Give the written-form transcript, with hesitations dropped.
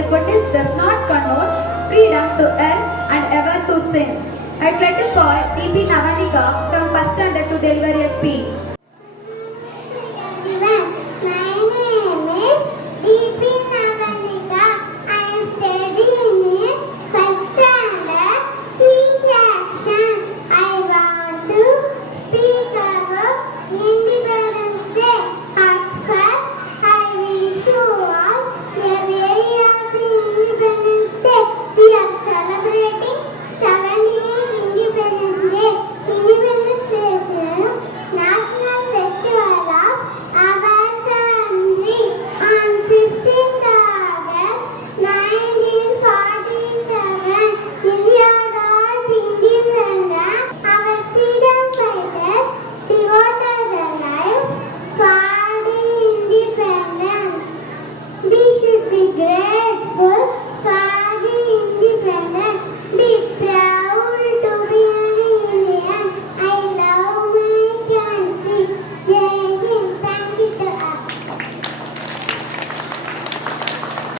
a Buddhist does not connote freedom to err and ever to sin. I try to call T.P. Navanika from first standard to deliver a speech.